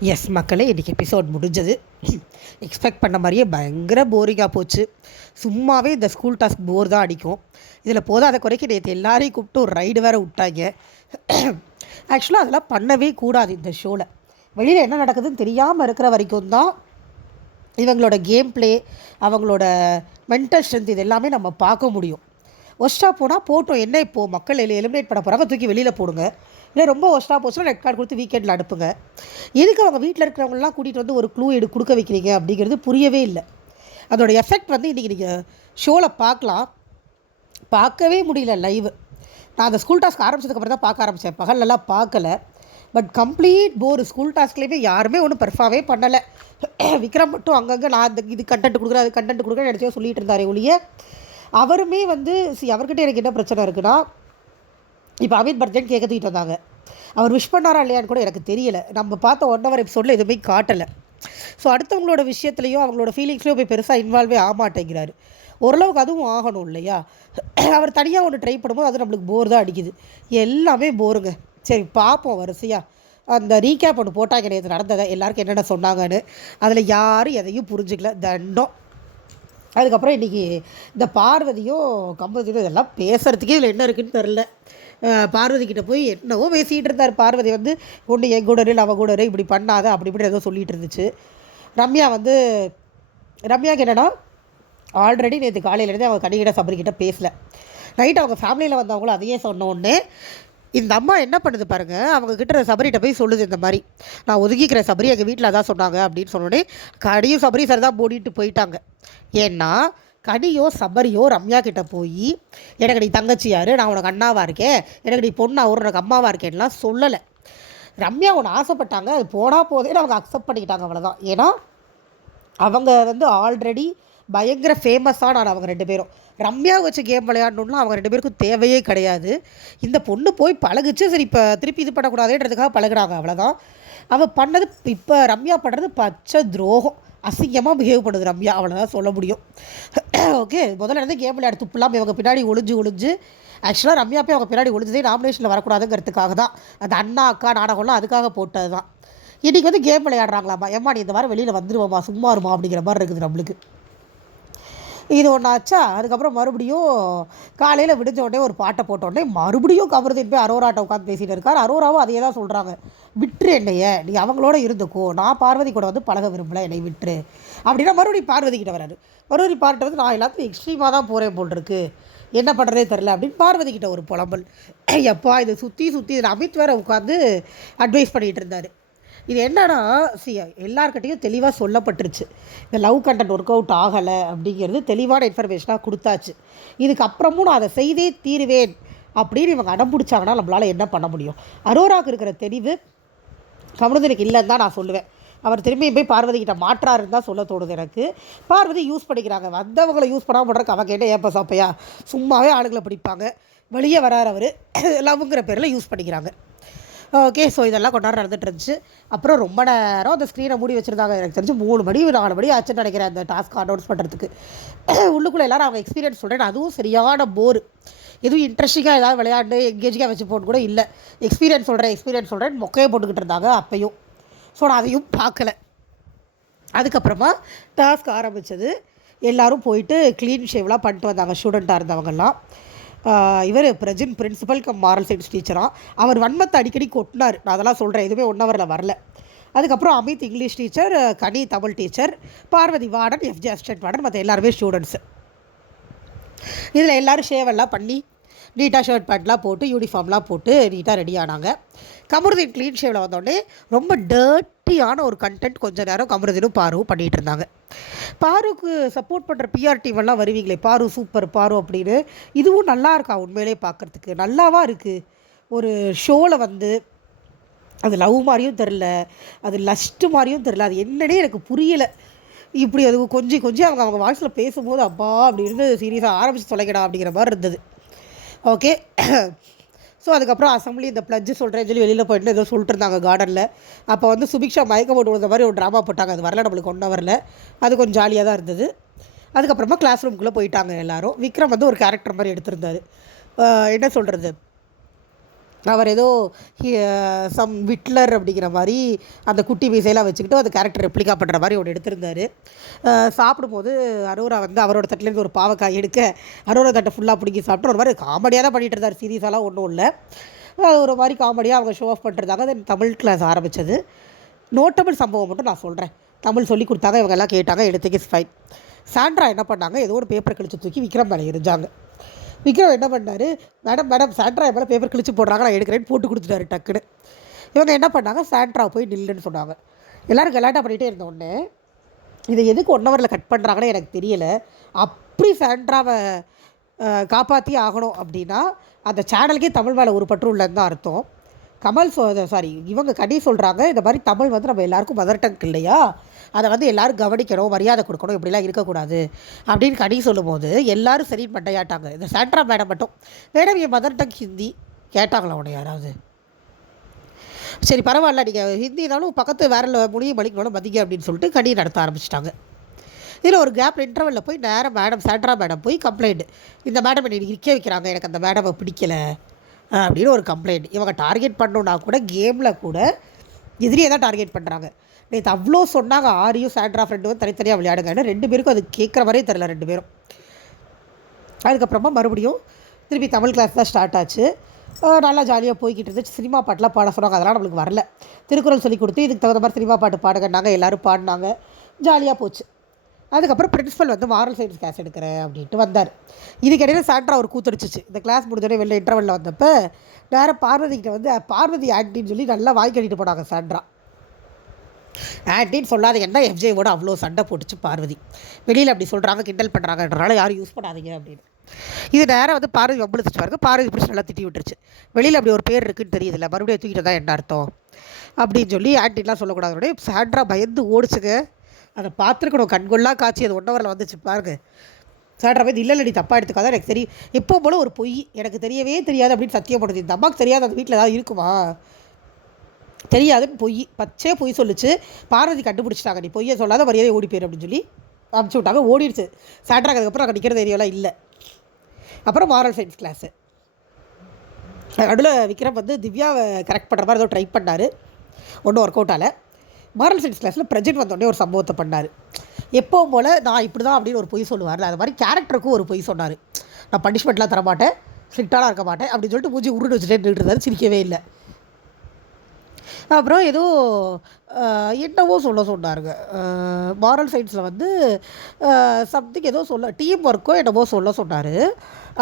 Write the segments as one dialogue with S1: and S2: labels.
S1: S மக்களே இன்றைக்கி episode முடிஞ்சது. எக்ஸ்பெக்ட் பண்ண மாதிரியே பயங்கர போரிங்காக போச்சு. சும்மாவே இந்த ஸ்கூல் டாஸ்க் போர் தான் அடிக்கும். இதில் போதாத குறைக்கு நேற்று எல்லாரையும் கூப்பிட்டு ஒரு ரைடு வேறு விட்டாங்க. ஆக்சுவலாக அதெல்லாம் பண்ணவே கூடாது இந்த ஷோவில் வெளியில் என்ன நடக்குதுன்னு தெரியாமல் இருக்கிற வரைக்கும் தான் இவங்களோட கேம் ப்ளே அவங்களோட மென்டல் ஸ்ட்ரென்த் இது எல்லாமே நம்ம பார்க்க முடியும். ஒஸ்ட்டாக போனால் போட்டோம். என்ன இப்போது மக்கள் எலிமினேட் பண்ண போகிறாங்க தூக்கி வெளியில் போடுங்க. இல்லை ரொம்ப ஒஸ்ட்டாக போச்சுன்னா ரெட் கார்டு கொடுத்து வீக்கெண்டில் அனுப்புங்க. எதுக்கு அவங்க வீட்டில் இருக்கிறவங்களாம் கூட்டிகிட்டு வந்து ஒரு க்ளூ எடு கொடுக்க வைக்கிறீங்க? அப்படிங்கிறது புரியவே இல்லை. அதோட எஃபெக்ட் வந்து இன்றைக்கி நீங்கள் ஷோவில் பார்க்கலாம். பார்க்கவே முடியல லைவ் நான் அந்த ஸ்கூல் டாஸ்க் ஆரம்பிச்சதுக்கப்புறம் தான் பார்க்க ஆரம்பித்தேன் பகல்லலாம் பார்க்கல. பட் கம்ப்ளீட் போர் ஸ்கூல் டாஸ்க்லேயுமே யாருமே ஒன்றும் பெர்ஃபாவே பண்ணலை. விக்ரம் மட்டும் அங்கங்கே நான் இந்த இது கண்டென்ட் கொடுக்குறேன் அது கண்டென்ட் கொடுக்குறேன் நினச்சோ சொல்லிட்டு இருந்தாரே ஒழிய அவருமே வந்து சி அவர்கிட்ட எனக்கு என்ன பிரச்சனை இருக்குன்னா இப்போ அமித் பர்ஜன் கேட்க தூக்கிட்டு வந்தாங்க. அவர் விஷ் பண்ணாரா இல்லையான்னு கூட எனக்கு தெரியல. நம்ம பார்த்த ஒன் ஹவர் எபிசோடில் எதுவுமே காட்டலை. ஸோ அடுத்தவங்களோட விஷயத்துலையும் அவங்களோட ஃபீலிங்ஸ்லையும் போய் பெருசாக இன்வால்வே ஆக ஓரளவுக்கு அதுவும் ஆகணும் இல்லையா? அவர் தனியாக ஒன்று ட்ரை பண்ணும்போது அது நம்மளுக்கு போர் தான் அடிக்குது. எல்லாமே போருங்க சரி பார்ப்போம் வரிசையாக அந்த ரீகேப் ஒன்று போட்டாங்க நேற்று நடந்ததை. எல்லாருக்கும் என்னென்ன சொன்னாங்கன்னு. அதில் யாரும் எதையும் புரிஞ்சுக்கல. தண்டம். அதுக்கப்புறம் இன்றைக்கி இந்த பார்வதியும் கம்பதியும் இதெல்லாம் பேசுகிறதுக்கே இதில் என்ன இருக்குதுன்னு தெரில பார்வதி கிட்டே போய் என்னவோ பேசிகிட்டு இருந்தார். பார்வதி வந்து ஒன்று என் கூட இரு, அவன் கூட இரு, இப்படி பண்ணாத அப்படி இப்படி ஏதோ சொல்லிகிட்டு இருந்துச்சு. ரம்யா வந்து ரம்யாக்கு என்னென்னா ஆல்ரெடி நேற்று காலையிலேருந்து அவங்க கனிகிட்ட சபரிக்கிட்ட பேசலை. நைட் அவங்க ஃபேமிலியில் வந்தவங்களும் அதையே சொன்ன உடனே இந்த அம்மா என்ன பண்ணுது பாருங்கள் அவங்க கிட்ட சபரிகிட்ட போய் சொல்லுது இந்த மாதிரி. நான் ஒதுக்கிக்கிற சபரி எங்கள் வீட்டில் அதான் சொன்னாங்க அப்படின்னு சொன்னோடனே கனியும் சபரி சார் தான் போடிட்டு போயிட்டாங்க. ஏன்னா கனியோ சபரியோ ரம்யா கிட்ட போய் எனக்கு நீ தங்கச்சி யார்? நான் உனக்கு அண்ணாவாக இருக்கேன். எனக்கு நீ பொண்ணா ஒரு உனக்கு அம்மாவாக இருக்கேன்லாம் சொல்லலை. ரம்யா ஒன்று ஆசைப்பட்டாங்க. அது போனால் போதே அவங்க அக்செப்ட் பண்ணிக்கிட்டாங்க அவ்வளோதான் ஏன்னா அவங்க வந்து ஆல்ரெடி பயங்கர ஃபேமஸான ஆள் அவங்க ரெண்டு பேரும். ரம்யா வச்சு கேம் விளையாடணும்னா அவங்க ரெண்டு பேருக்கும் தேவையே கிடையாது. இந்த பொண்ணு போய் பழகுச்சு சரி இப்போ திருப்பி இது பண்ணக்கூடாதுன்றதுக்காக பழகுறாங்க அவ்வளோதான் அவள் பண்ணது இப்போ ரம்யா பண்ணுறது பச்சை துரோகம். அசிங்கமாக பிஹேவ் பண்ணுது ரம்யா அவ்வளோதான் சொல்ல முடியும். ஓகே முதல்ல இருந்து கேம் விளையாடு துப்புலாம் இவங்க பின்னாடி ஒளிஞ்சு ஒளிஞ்சு. ஆக்சுவலாக ரம்யா போய் அவங்க பின்னாடி ஒளிஞ்சதே நாமினேஷனில் வரக்கூடாதுங்கிறதுக்காக தான் அந்த அண்ணா அக்கா நாடகம்லாம் அதுக்காக போட்டது தான் இன்றைக்கி வந்து கேம் விளையாடுறாங்களாம்மா. ஏம்மா நீ இந்த வாரம் வெளியில் வந்துருவோம்மா சும்மா இருமா அப்படிங்கிற மாதிரி இருக்குது நம்மளுக்கு. இது ஒன்று ஆச்சா? அதுக்கப்புறம் மறுபடியும் காலையில் விடிஞ்ச உடனே ஒரு பாட்டை போட்ட உடனே மறுபடியும் கமருதீன் போய் அரோராட்ட உட்காந்து பேசிகிட்டு இருக்கார். அரோராவும் அதே தான் சொல்கிறாங்க விட்டுரு என்னைய. நீ அவங்களோட இருந்துக்கோ. நான் பார்வதி கூட வந்து பழக விரும்பலை. என்னை விட்டுரு. அப்படின்னா மறுபடியும் பார்வதி கிட்ட வராரு. மறுபடியும் பார்ட்ட வந்து நான் எல்லாத்தையும் எக்ஸ்ட்ரீமாக தான் போகிறேன் போல் இருக்கு. என்ன பண்ணுறதே தெரில அப்படின்னு பார்வதி கிட்ட ஒரு புலம்பல். எப்பா இதை சுற்றி சுற்றி இதில் அமித் வேற உட்காந்து அட்வைஸ் பண்ணிகிட்டு இருந்தார். இது என்னன்னா சி எல்லார்கிட்டையும் தெளிவாக சொல்லப்பட்டுருச்சு. இந்த லவ் கண்டென்ட் ஒர்க் அவுட் ஆகலை அப்படிங்கிறது தெளிவான இன்ஃபர்மேஷனாக கொடுத்தாச்சு. இதுக்கப்புறமும் நான் அதை செய்தே தீருவேன் அப்படின்னு இவங்க அடம் பிடிச்சாங்கன்னா நம்மளால் என்ன பண்ண முடியும்? அரோராவுக்கு இருக்கிற தெளிவு கமருதனுக்கு இல்லைன்னு தான் நான் சொல்லுவேன். அவர் திரும்பியும் போய் பார்வதி கிட்ட மாற்றாருன்னு தான் சொல்ல தோணுது எனக்கு. பார்வதி யூஸ் பண்ணிக்கிறாங்க. வந்தவங்களை யூஸ் பண்ணாமல் பண்ணுறக்கு அவன் கேட்ட ஏப்ப சாப்பையா சும்மாவே ஆளுங்களை பிடிப்பாங்க. வெளியே வரார் அவர். லவ்ங்கிற பேரில் யூஸ் பண்ணிக்கிறாங்க. ஓகே ஸோ இதெல்லாம் கொண்டாட நடந்துட்டு இருந்துச்சு. அப்புறம் ரொம்ப நேரம் அந்த ஸ்க்ரீனை மூடி வச்சுருந்தாங்க. எனக்கு தெரிஞ்சு மூணு மணி நாலு மணி ஆச்சுன்னு நினைக்கிறேன் அந்த டாஸ்க் அனௌன்ஸ் பண்ணுறதுக்கு உள்ளுக்குள்ளே எல்லாரும் அவங்க எக்ஸ்பீரியன்ஸ் சொல்கிறேன் அதுவும் சரியான போர் எதுவும் இன்ட்ரெஸ்டிங்காக ஏதாவது விளையாண்டு எங்கேஜிங்காக வச்சு போட்டு கூட இல்லை. எக்ஸ்பீரியன்ஸ் சொல்கிறேன் எக்ஸ்பீரியன்ஸ் சொல்கிறேன் மொக்கையை போட்டுக்கிட்டு இருந்தாங்க அப்பையும். ஸோ நான் அதையும் பார்க்கல. அதுக்கப்புறமா டாஸ்க் ஆரம்பித்தது எல்லோரும் போயிட்டு க்ளீன் ஷேவ்லாம் பண்ணிட்டு வந்தாங்க ஸ்டூடெண்ட்டாக இருந்தவங்கெல்லாம். இவர் Prajin principal cum moral science டீச்சராக அவர் வன்மத்தை அடிக்கடி கொட்டினார். நான் அதெல்லாம் சொல்கிறேன் எதுவுமே ஒன் ஹவரில் வரல. அதுக்கப்புறம் Amit English teacher Kani Tamil teacher Parvathi warden FG assistant warden மற்ற எல்லாருமே ஸ்டூடெண்ட்ஸு இதில் எல்லோரும் ஷேவெல்லாம் பண்ணி நீட்டாக ஷர்ட் பேண்ட்லாம் போட்டு யூனிஃபார்ம்லாம் போட்டு நீட்டாக ரெடி ஆனாங்க. கமருதீன் க்ளீன் ஷேவில் வந்தோடனே ரொம்ப டர்ட்டியான ஒரு கண்டென்ட் கொஞ்சம் நேரம் கமருதீனும் பாருவும் பண்ணிகிட்டு இருந்தாங்க. பாருக்கு சப்போர்ட் பண்ணுற பிஆர் டீமெல்லாம் வருவீங்களே பாரு சூப்பர் பாரு அப்படின்னு. இதுவும் நல்லா இருக்கா உண்மையிலே பார்க்குறதுக்கு நல்லாவா இருக்குது ஒரு ஷோவில் வந்து அது லவ் மாதிரியும் தெரில அது லஸ்ட்டு மாதிரியும் தெரில அது என்னன்னே எனக்கு புரியலை. இப்படி அது கொஞ்சம் கொஞ்சம் அவங்க அவங்க வாய்ஸில் பேசும்போது அப்பா! அப்படின்னு சீரியஸாக ஆரம்பித்து தொலைக்கடா அப்படிங்கிற மாதிரி இருந்தது. ஓகே ஸோ அதுக்கப்புறம் அசம்பிளி இந்த ப்ளட்ஜு சொல்கிறேன்னு சொல்லி வெளியில் போயிட்டு ஏதோ சொல்லிட்டு இருந்தாங்க கார்டனில் அப்போ வந்து சுபிக்ஷா மயக்க போட்டு விழுந்த மாதிரி ஒரு ட்ராமா போட்டாங்க. அது வரல நம்மளுக்கு ஒன்றும் வரல. அது கொஞ்சம் ஜாலியாக தான் இருந்தது. அதுக்கப்புறமா கிளாஸ் ரூம்குள்ளே போயிட்டாங்க எல்லோரும். விக்ரம் வந்து ஒரு கேரக்டர் மாதிரி எடுத்திருந்தாரு. என்ன சொல்கிறது அவர் ஏதோ சம் விட்லர் அப்படிங்கிற மாதிரி அந்த குட்டி மீசையெல்லாம் வச்சுக்கிட்டு அந்த கேரக்டர் ரெப்ளிகா பண்ணுற மாதிரி ஒன்று எடுத்திருந்தார். சாப்பிடும்போது அரோரா வந்து அவரோட தட்டிலேருந்து ஒரு பாவக்காய் எடுக்க அரோரா தட்டை ஃபுல்லாக பிடிக்கி சாப்பிட்டு ஒரு மாதிரி காமெடியாக தான் பண்ணிகிட்டு இருந்தார். சீரியஸாலாம் ஒன்றும் இல்லை. அது ஒரு மாதிரி காமெடியாக அவங்க ஷோ ஆஃப் பண்ணுறதாங்க தென் தமிழ் கிளாஸ் ஆரம்பித்தது நோட்டபிள் சம்பவம் மட்டும் நான் சொல்கிறேன் தமிழ் சொல்லி கொடுத்தாங்க இவங்க எல்லாம் கேட்டாங்க எடுத்துக்கு ஃபைன் சாண்ட்ரா என்ன பண்ணாங்க ஏதோ ஒரு பேப்பரை கழிச்சு தூக்கி விக்ரம் மேலே எரிஞ்சாங்க. விக்ரம் என்ன பண்ணார்? மேடம் மேடம் சாண்ட்ரா மேலே பேப்பர் கிழிச்சு போடுறாங்க நான் எடுக்கிறேன்னு போட்டு கொடுத்துட்டாரு டக்குன்னு. இவங்க என்ன பண்ணாங்க? சாண்ட்ரா போய் நில்லுன்னு சொன்னாங்க. எல்லோரும் கலாட்டா பண்ணிகிட்டே இருந்த உடனே இதை எதுக்கு ஒன் ஹவரில் கட் பண்ணுறாங்கன்னு எனக்கு தெரியல. அப்படி சாண்ட்ராவை காப்பாற்றி ஆகணும் அப்படின்னா அந்த சேனலுக்கே தமிழ் மேலே ஒரு பற்று உள்ளதுன்னு தான் அர்த்தம். கமல் சொ சாரி இவங்க கடி சொல்கிறாங்க இந்த மாதிரி தமிழ் வந்து நம்ம எல்லாருக்கும் மதர் டங் இல்லையா? அதை வந்து எல்லாரும் கவனிக்கணும் மரியாதை கொடுக்கணும் இப்படிலாம் இருக்கக்கூடாது அப்படின்னு கடி சொல்லும்போது எல்லோரும் சரி பண்ணையாட்டாங்க இந்த சாண்ட்ரா மேடம் மட்டும் மேடம் என் மதர் டங் ஹிந்தி. கேட்டாங்களா உன்னை யாராவது? சரி பரவாயில்ல நீங்கள் ஹிந்தினாலும் பக்கத்து வேற மொழியும் மலிக்கணும் மதிங்க அப்படின்னு சொல்லிட்டு கடி நடத்த ஆரம்பிச்சிட்டாங்க. இதில் ஒரு கேப் இன்டர்வலில் போய் நேராக மேடம் சாண்ட்ரா மேடம் போய் கம்ப்ளைண்ட் இந்த மேடம் என்னை நிற்க வைக்கிறாங்க எனக்கு அந்த மேடமை பிடிக்கல. அப்படின்னு ஒரு கம்ப்ளைண்ட் இவங்க டார்கெட் பண்ணணுன்னா கூட கேமில் கூட எதிரியை தான் டார்கெட் பண்ணுறாங்க நேற்று அவ்வளோ சொன்னாங்க ஆரியும் சாண்ட்ரா ஃப்ரெண்டும் தனித்தனியாக விளையாடுங்கன்னு. ரெண்டு பேருக்கும் அது கேட்குற மாதிரியே தெரில ரெண்டு பேரும். அதுக்கப்புறமா மறுபடியும் திருப்பி தமிழ் கிளாஸ் தான் ஸ்டார்ட் ஆச்சு. நல்லா ஜாலியாக போய்கிட்டு இருந்துச்சு. சினிமா பாட்டெலாம் பாட சொன்னாங்க அதெல்லாம் நம்மளுக்கு வரல. திருக்குறள் சொல்லி கொடுத்து இதுக்கு தகுந்த மாதிரி சினிமா பாட்டு பாடுங்கன்னாங்க எல்லோரும் பாடினாங்க. ஜாலியாக போச்சு. அதுக்கப்புறம் பிரின்ஸிபல் வந்து மாரல் சயின்ஸ் கிளாஸ் எடுக்கிறேன் அப்படின்ட்டு வந்தார். இதுக்கிடையில சாண்ட்ரா ஒரு கூத்தடிச்சிச்சு. இந்த கிளாஸ் முடிஞ்சோடனே வெளில இன்டர்வலில் வந்தப்போ நேராக பார்வதிக்கிட்ட வந்து பார்வதி ஆன்ட்டின்னு சொல்லி நல்லா வாய் கட்டிட்டு போனாங்க சாண்ட்ரா. ஆன்ட்டின்னு சொல்லாதீங்கன்னா எஃப்ஜேவோட அவ்வளோ சண்டை போட்டுச்சு பார்வதி. வெளியில் அப்படி சொல்கிறாங்க கிண்டல் பண்ணுறாங்கன்றனால யாரும் யூஸ் பண்ணாதீங்க அப்படின்னு. இது நேராக வந்து பார்வதி வம்பிழுத்துச்சு பாருங்க. பார்வதி பிடிச்சி நல்லா திட்டி விட்டுருச்சு. வெளியில் அப்படி ஒரு பேர் இருக்குன்னு தெரியுதுல்ல மறுபடியும் தூக்கிட்டு தான் என்ன அர்த்தம்? அப்படின்னு சொல்லி ஆண்டின்லாம் சொல்லக்கூடாது சாண்ட்ரா பயந்து ஓடிச்சுங்க. அதை பார்த்துருக்கணும். கண்கொள்ளா காட்சி அது ஒன் ஹவரில் வந்துச்சு பாருங்க. சாண்ட்ரா போய் இல்லை நீ தப்பாக எடுத்துக்காத எனக்கு தெரியும். எப்போ போல ஒரு பொய் எனக்கு தெரியவே தெரியாது அப்படின்னு சத்தியம் பண்ணுது இந்த அம்மாவுக்கு தெரியாது அந்த வீட்டில் ஏதாவது இருக்குமா? தெரியாதுன்னு பொய் பச்சே பொய் சொல்லுச்சு. பார்வதி கண்டுபிடிச்சிட்டாங்க. நீ பொய்யை சொல்லாத மரியாதை ஓடி போயிரு அப்படின்னு சொல்லி அனுப்பிச்சி விட்டாங்க. ஓடிடுச்சு. சாண்ட்ராக்கு அதுக்கப்புறம் அங்கே நிற்கிற ஏரியாலாம் இல்லை. அப்புறம் மாரல் சயின்ஸ் கிளாஸு நடுவில் விக்ரம் வந்து திவ்யாவை கரெக்ட் பண்ணுற மாதிரி ஏதோ ட்ரை பண்ணார். ஒன்றும் ஒர்க் அவுட் ஆகலை. மாரல் சயின்ஸ் கிளாஸில் ப்ரெசென்ட் வந்தோடனே ஒரு சம்பவத்தை பண்ணார். எப்போவும் போல் நான் இப்படி தான் அப்படின்னு ஒரு பொய் சொல்லுவார்ல அது மாதிரி கேரக்டருக்கும் ஒரு பொய் சொன்னார். நான் பனிஷ்மெண்ட்லாம் தரமாட்டேன் ஸ்ட்ரிக்டாலாம் இருக்க மாட்டேன் அப்படின்னு சொல்லிட்டு மூஞ்சி உருண்டு வச்சுட்டே நின்றுட்டு சிரிக்கவே இல்லை. அப்புறம் ஏதோ என்னவோ சொல்ல சொன்னாருங்க. மாரல் சயின்ஸில் வந்து சம்திங் ஏதோ சொல்ல டீம் ஒர்க்கோ என்னவோ சொல்ல சொன்னார்.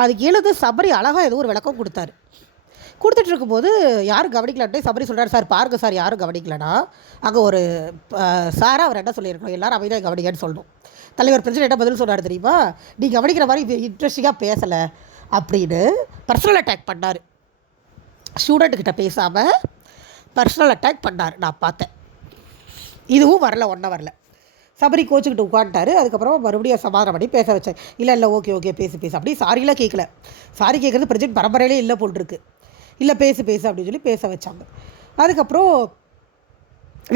S1: அதுக்கு எழுது சபரி அழகாக ஏதோ ஒரு விளக்கம் கொடுத்தாரு. கொடுத்துட்டு இருக்கும்போது யாரும் கவனிக்கலான்ட்டு சபரி சொல்கிறார் சார் பாருங்க சார் யாரும் கவனிக்கலனா அங்கே ஒரு சாராக அவர் என்ன சொல்லியிருக்கணும்? எல்லாரும் அமைதியாக கவனிக்கன்னு சொல்லணும். தலைவர் பிரச்சனை என்ன பதில் சொன்னார் தெரியுமா? நீ கவனிக்கிற மாதிரி இன்ட்ரெஸ்டிங்காக பேசலை. அப்படின்னு பர்சனல் அட்டாக் பண்ணார். ஸ்டூடெண்ட்டுக்கிட்ட பேசாமல் பர்சனல் அட்டாக் பண்ணார். நான் பார்த்தேன். இதுவும் வரல ஒன்றை வரல சபரி கோச்சுக்கிட்டு உட்காந்துட்டாரு அதுக்கப்புறம் மறுபடியும் சமாதானம் பண்ணி பேச வச்சேன் இல்லை இல்லை ஓகே ஓகே பேசு பேசு. அப்படி சாரிலாம் கேட்கல சாரி கேட்குறது பிரஜெக்ட் பரம்பரையிலே இல்லை போல் இருக்குது இல்லை பேசு பேசு அப்படின்னு சொல்லி பேச வச்சாங்க. அதுக்கப்புறம்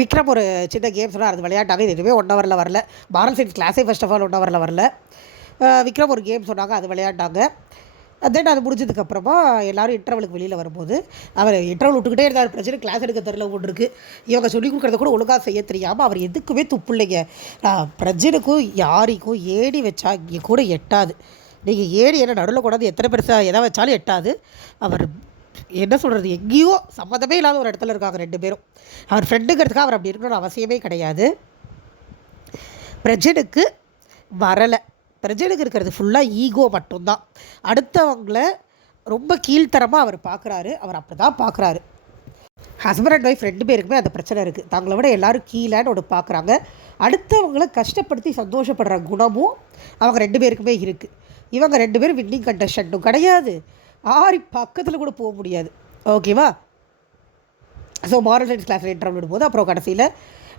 S1: விக்ரம் ஒரு சின்ன கேம் சொன்னார். அது விளையாட்டாகவே எதுவுமே ஒன் ஹவரில் வரல. மாரல் சயின்ஸ் கிளாஸே ஃபர்ஸ்ட் ஆஃப் ஆல் ஒன் ஹவரில் வரல. விக்ரம் ஒரு கேம் சொன்னாங்க. அது விளையாண்டாங்க தென் அது முடிஞ்சதுக்கப்புறமா எல்லோரும் இன்டர்வலுக்கு வெளியில் வரும்போது அவர் இன்டர்வல் விட்டுக்கிட்டே இருந்தார். பிரச்சனை கிளாஸ் எடுக்க தெரில ஒன்று இருக்குது இவங்க சொல்லிக் கொடுக்குறத கூட ஒழுங்காக செய்ய தெரியாமல் அவர் எதுக்குமே துப்புள்ளைங்க நான் பிரஜனுக்கும் யாரிக்கும் ஏடி வச்சா இங்கே கூட எட்டாது. நீங்கள் ஏடி என்ன நடுவில் கூடாது எத்தனை பெருசாக எதை வச்சாலும் எட்டாது. அவர் என்ன சொல்கிறது எங்கேயோ சம்மந்தமே இல்லாத ஒரு இடத்துல இருக்காங்க ரெண்டு பேரும். அவர் ஃப்ரெண்டுங்கிறதுக்காக அவர் அப்படி இருக்கணும்னு அவசியமே கிடையாது. பிரஜனுக்கு வரலை. பிரஜனுக்கு இருக்கிறது ஃபுல்லாக ஈகோ மட்டும்தான். அடுத்தவங்கள ரொம்ப கீழ்த்தரமாக அவர் பார்க்குறாரு அவர் அப்படி தான் பார்க்குறாரு ஹஸ்பண்ட் அண்ட் ஒய்ஃப் ரெண்டு பேருக்குமே அந்த பிரச்சனை இருக்குது தங்களை விட எல்லாரும் கீழேன்னு ஒன்று பார்க்குறாங்க அடுத்தவங்கள கஷ்டப்படுத்தி சந்தோஷப்படுற குணமும் அவங்க ரெண்டு பேருக்குமே இருக்குது இவங்க ரெண்டு பேரும் வின்னிங் கண்டஸ்டண்ட்டும் கிடையாது. ஆரி பக்கத்தில் கூட போக முடியாது. ஓகேவா ஸோ மாரல் சயின்ஸ் கிளாஸில் இன்டர்வியூ விடும்போது அப்புறம் கடைசியில்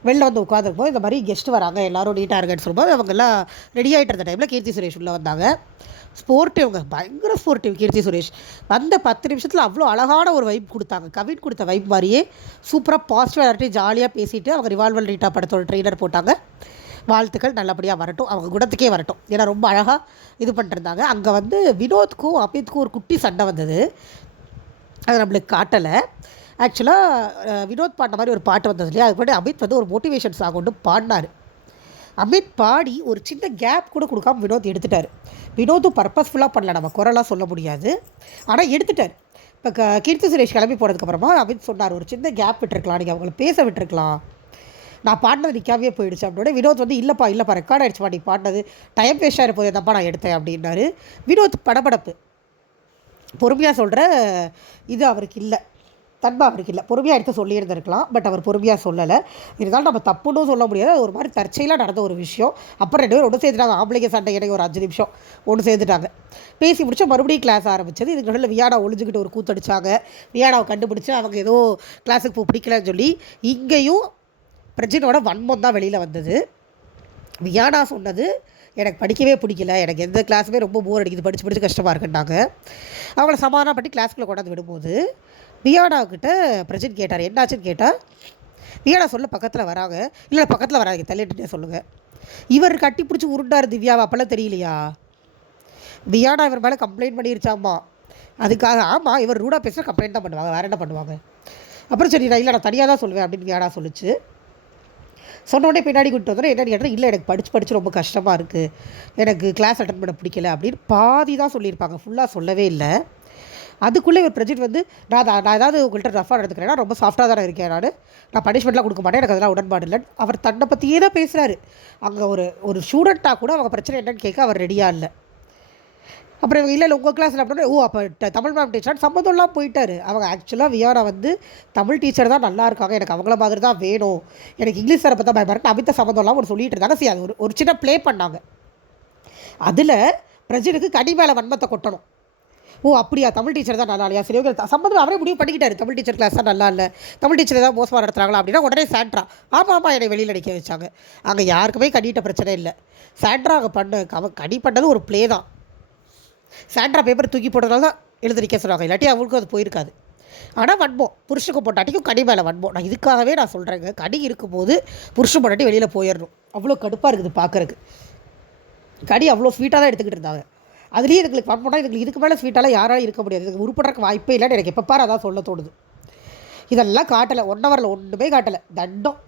S1: வெளில வந்து உட்காந்துருப்போம் இந்த மாதிரி கெஸ்ட் வராங்க எல்லோரும் நீட்டாக இருக்குன்னு சொல்லும்போது அவங்கெல்லாம் ரெடி ஆகிட்டு இருந்த டைமில் கீர்த்தி சுரேஷ் உள்ளே வந்தாங்க. ஸ்போர்ட்டிவ்ங்க பயங்கர ஸ்போர்ட்டிவ் கீர்த்தி சுரேஷ். வந்த பத்து நிமிஷத்தில் அவ்வளோ அழகான ஒரு வைப் கொடுத்தாங்க. கவின் கொடுத்த வைப் மாதிரியே சூப்பராக பாசிட்டிவாக எல்லார்ட்டையும் ஜாலியாக பேசிட்டு அவங்க ரிவால்வர் ரீட்டா படத்தோட ட்ரெய்லர் போட்டாங்க. வாழ்த்துக்கள் நல்லபடியாக வரட்டும். அவங்க குணத்துக்கே வரட்டும். ஏன்னா ரொம்ப அழகாக இது பண்ணிருந்தாங்க. அங்கே வந்து வினோத்க்கும் அமித்க்கும் ஒரு குட்டி சண்டை வந்தது. அது நம்மளுக்கு காட்டலை. ஆக்சுவலாக வினோத் பாட்ட மாதிரி ஒரு பாட்டு வந்தது இல்லையா? அதுக்கு முன்னாடி அமித் வந்து ஒரு மோட்டிவேஷன் சாங் ஒன்று பாடினார். அமித் பாடி ஒரு சின்ன கேப் கூட கொடுக்காம வினோத் எடுத்துட்டார். வினோத்தும் பர்பஸ்ஃபுல்லாக பண்ணல. நம்ம குரலாக சொல்ல முடியாது. ஆனால் எடுத்துட்டார். இப்போ கீர்த்தி சுரேஷ் கிளம்பி போனதுக்கப்புறமா அமித் சொன்னார் ஒரு சின்ன கேப் விட்டுருக்கலாம். நீங்கள் அவங்கள பேச விட்டுருக்கலாம். நான் பாடினது நிற்காமே போயிடுச்சு. அப்படின்னோட வினோத் வந்து இல்லைப்பா இல்லைப்பா ரெக்கார்ட் ஆகிடுச்சு நீ பாடினது. டைம் வேஸ்ட்டாக இருப்போது தப்பா நான் எடுத்தேன் அப்படின்னாரு. வினோத் படபடப்பு. பொறுமையாக சொல்கிற இது அவருக்கு இல்லை. தன்மை அவருக்கு இல்லை. பொறுமையாக எடுத்து சொல்லியிருந்திருக்கலாம் பட் அவர் பொறுமையாக சொல்லலை. இருந்தாலும் நம்ம தப்புன்னு சொல்ல முடியாது. ஒரு மாதிரி தற்செயலாக நடந்த ஒரு விஷயம். அப்புறம் ரெண்டு பேரும் ஒன்று சேர்த்துட்டாங்க ஆம்பளைங்க சண்டை எனக்கு ஒரு அஞ்சு நிமிஷம். ஒன்று சேர்த்துட்டாங்க பேசி முடிச்சு மறுபடியும் கிளாஸ் ஆரம்பிச்சது. இதுக்கு நடுவில் வியாடா ஒழிஞ்சுக்கிட்டு ஒரு கூத்தடிச்சாங்க. வியாடாவை கண்டுபிடிச்சி அவங்க ஏதோ கிளாஸுக்கு போக பிடிக்கலன்னு சொல்லி இங்கேயும் பிரஜினோட வன்மம் தான் வெளியில் வந்தது. வியானா சொன்னது எனக்கு படிக்கவே பிடிக்கல. எனக்கு எந்த கிளாஸுமே ரொம்ப போர் அடிக்குது. படித்து படித்து கஷ்டமாக இருக்குன்னாங்க. அவங்கள சமாதானம் பண்ணி கிளாஸ்க்குள்ளே கொண்டாந்து விடும்போது வியானாக்கிட்ட பிரஜின் கேட்டார் என்னாச்சுன்னு கேட்டால் வியானா சொல்ல பக்கத்தில் வராங்க. இல்லை பக்கத்தில் வராங்க தள்ளிட்டுட்டே சொல்லுங்கள் இவர் கட்டி பிடிச்சி உருண்டார் திவ்யாவை அப்போல்லாம் தெரியலையா? வியானா இவர் மேலே கம்ப்ளைண்ட் பண்ணிருச்சாம்மா. அதுக்காக ஆமாம் இவர் ரூடாக பேசுகிற கம்ப்ளைண்ட் தான் பண்ணுவாங்க. வேறு என்ன பண்ணுவாங்க? அப்புறம் சரி நான் இல்லை நான் தனியாக தான் சொல்லுவேன் அப்படின்னு வியானா சொல்லிச்சு. சொன்னோடனே பின்னாடி கூட்டு வந்தோடனே என்னன்னு கேட்டால் இல்லை எனக்கு படித்து படித்து ரொம்ப கஷ்டமாக இருக்குது எனக்கு கிளாஸ் அட்டன் பண்ண பிடிக்கல அப்படின்னு பாதி தான் சொல்லியிருப்பாங்க. ஃபுல்லாக சொல்லவே இல்லை. அதுக்குள்ளே ஒரு பிரஜிட் வந்து நான் நான் நான் ஏதாவது உங்கள்கிட்ட ரஃபாக நடந்துக்கிறேன் ரொம்ப சாஃப்டாக தானே இருக்கேன் நான். நான் பனிஷ்மெண்ட்லாம் கொடுக்க மாட்டேன். எனக்கு அதெல்லாம் உடன்பாடு இல்லை அவர் தன்னை பற்றியே தான் பேசுகிறாரு அங்கே ஒரு ஒரு ஸ்டூடெண்ட்டாக கூட அவங்க பிரச்சனை என்னன்னு கேட்க அவர் ரெடியாக இல்லை. அப்புறம் இல்லை இல்லை உங்கள் கிளாஸில் அப்படின்னா ஓ அப்போ தமிழ் மேம் டீச்சர் சம்மந்தம்லாம் போயிட்டார். அவங்க ஆக்சுவலாக வியானா வந்து தமிழ் டீச்சர் தான் நல்லா இருக்காங்க. எனக்கு அவங்கள மாதிரி தான் வேணும். எனக்கு இங்கிலீஷ் சாரை பார்த்தா பயப்பட அமித்த சம்மந்தம்லாம் ஒரு சொல்லிட்டு இருந்தாங்க. சரி அது ஒரு ஒரு சின்ன ப்ளே பண்ணாங்க. அதில் பிரஜனுக்கு கடி மேலே வன்மத்தை கொட்டணும். ஓ அப்படியா? தமிழ் டீச்சர் தான் நல்லா இல்லையா? சரி ஓகே. சம்மந்தம் அவரே முடிவு பண்ணிக்கிட்டாரு. தமிழ் டீச்சர் கிளாஸ் தான் நல்லா இல்லை. தமிழ் டீச்சர் ஏதாவது மோசமாக நடத்துகிறாங்களா அப்படின்னா உடனே சாண்ட்ரா ஆமாம் ஆமாம் என்னை வெளியில் அடிக்க வச்சாங்க. அங்கே யாருக்குமே கடிட்ட பிரச்சனை இல்லை. சாண்ட்ரா அங்கே பண்ண. அவன் கடி பண்ணது ஒரு ப்ளே தான். சாண்ட்ரா பேப்பர் தூக்கி போட்டதால தான் எழுதி நிற்க சொன்னாங்க இல்லாட்டி அவங்களுக்கும் அது போயிருக்காது. ஆனால் வன்போம் புருஷனுக்கு பொண்டாட்டிக்கும் கடி மேலே வன்போம் நான் இதுக்காகவே நான் சொல்கிறேங்க கடி இருக்கும்போது புருஷன் பொண்டாட்டி வெளியில் போயிடணும் அவ்வளோ கடுப்பாக இருக்குது பார்க்குறக்கு கடி அவ்வளோ ஸ்வீட்டாக தான் எடுத்துக்கிட்டு இருந்தாங்க. அதுலேயும் இதுங்களுக்கு வன்மம்னா இதுக்கு இதுக்கு மேலே ஸ்வீட்டாலாம் யாராலும் இருக்க முடியாது. இதுக்கு உருப்படுறக்கு வாய்ப்பே இல்லைன்னு எனக்கு எப்போ பாரு அதான் சொல்ல தோணுது. இதெல்லாம் காட்டலை. ஒன் ஹவரில் ஒன்றுமே காட்டலை. தண்டம்.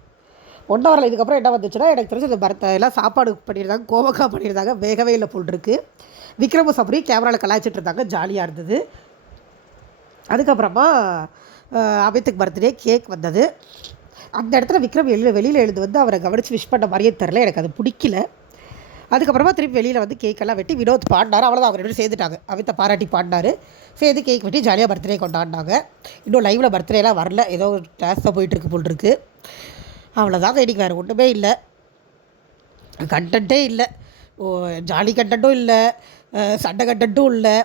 S1: ஒன் ஹவரில் இதுக்கப்புறம் என்ன வந்துச்சுன்னா எனக்கு தெரிஞ்சு இந்த பரத்தை எல்லாம் சாப்பாடு பண்ணியிருந்தாங்க கோவக்காய் பண்ணியிருந்தாங்க. வேகவே இல்லை போல் இருக்குது விக்ரம சபரி கேமராவில் கலாய்ச்சிட்டு இருந்தாங்க. ஜாலியாக இருந்தது. அதுக்கப்புறமா அமித்துக்கு பர்த்டே கேக் வந்தது. அந்த இடத்துல விக்ரம் வெளியில் வெளியில் எழுந்து வந்து அவரை கவனித்து விஷ் பண்ண மாதிரியே தெரில எனக்கு அது பிடிக்கல. அதுக்கப்புறமா திருப்பி வெளியில் வந்து கேக்கெல்லாம் வெட்டி வினோத் பாடினார். அவ்வளோதான் அவர் ரெண்டு சேர்ந்துட்டாங்க. அமித்தை பாராட்டி பாடினார். சேர்ந்து கேக் வெட்டி ஜாலியாக பர்த்டே கொண்டாடினாங்க. இன்னும் லைவில் பர்த்டேலாம் வரல. ஏதோ கிளாஸ் தான் போயிட்டுருக்கு போல் இருக்கு. அவ்வளோதாங்க இன்றைக்கி வேறு ஒன்றுமே இல்லை. கண்டென்ட்டே இல்லை. ஓ ஜாலி கண்டென்ட்டும் இல்லை. சண்டை கட்டட்டும் இல்லை.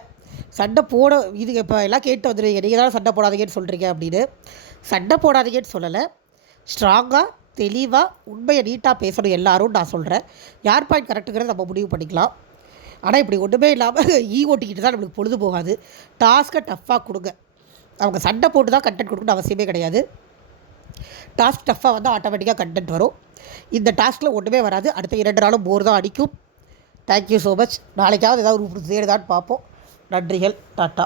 S1: சண்டை போட இது இப்போ எல்லாம் கேட்டு வந்துடுவீங்க நீங்கள் தான் சண்டை போடாதீங்கன்னு சொல்கிறீங்க அப்படின்னு. சண்டை போடாதீங்கன்னு சொல்லலை. ஸ்ட்ராங்காக தெளிவாக உண்மையை நீட்டாக பேசணும் எல்லாரும் நான் சொல்கிறேன் யார் பாயிண்ட் கரெக்டுங்கிறத நம்ம முடிவு பண்ணிக்கலாம். ஆனால் இப்படி ஒன்றுமே இல்லாமல் ஈ ஓட்டிக்கிட்டு தான் நம்மளுக்கு பொழுது போகாது. டாஸ்க்கை டஃப்பாக கொடுங்க. அவங்க சண்டை போட்டு தான் கண்டென்ட் கொடுக்கணும் அவசியமே கிடையாது. டாஸ்க் டஃப்பாக வந்து ஆட்டோமேட்டிக்காக கண்டென்ட் வரும். இந்த டாஸ்கில் ஒன்றுமே வராது. அடுத்த இரண்டு நாளும் போர் தான் அடிக்கும். தேங்க்யூ ஸோ மச் நாளைக்காவது ஏதாவது ஒரு தேடுதான்னு பார்ப்போம். நன்றிகள். டாட்டா.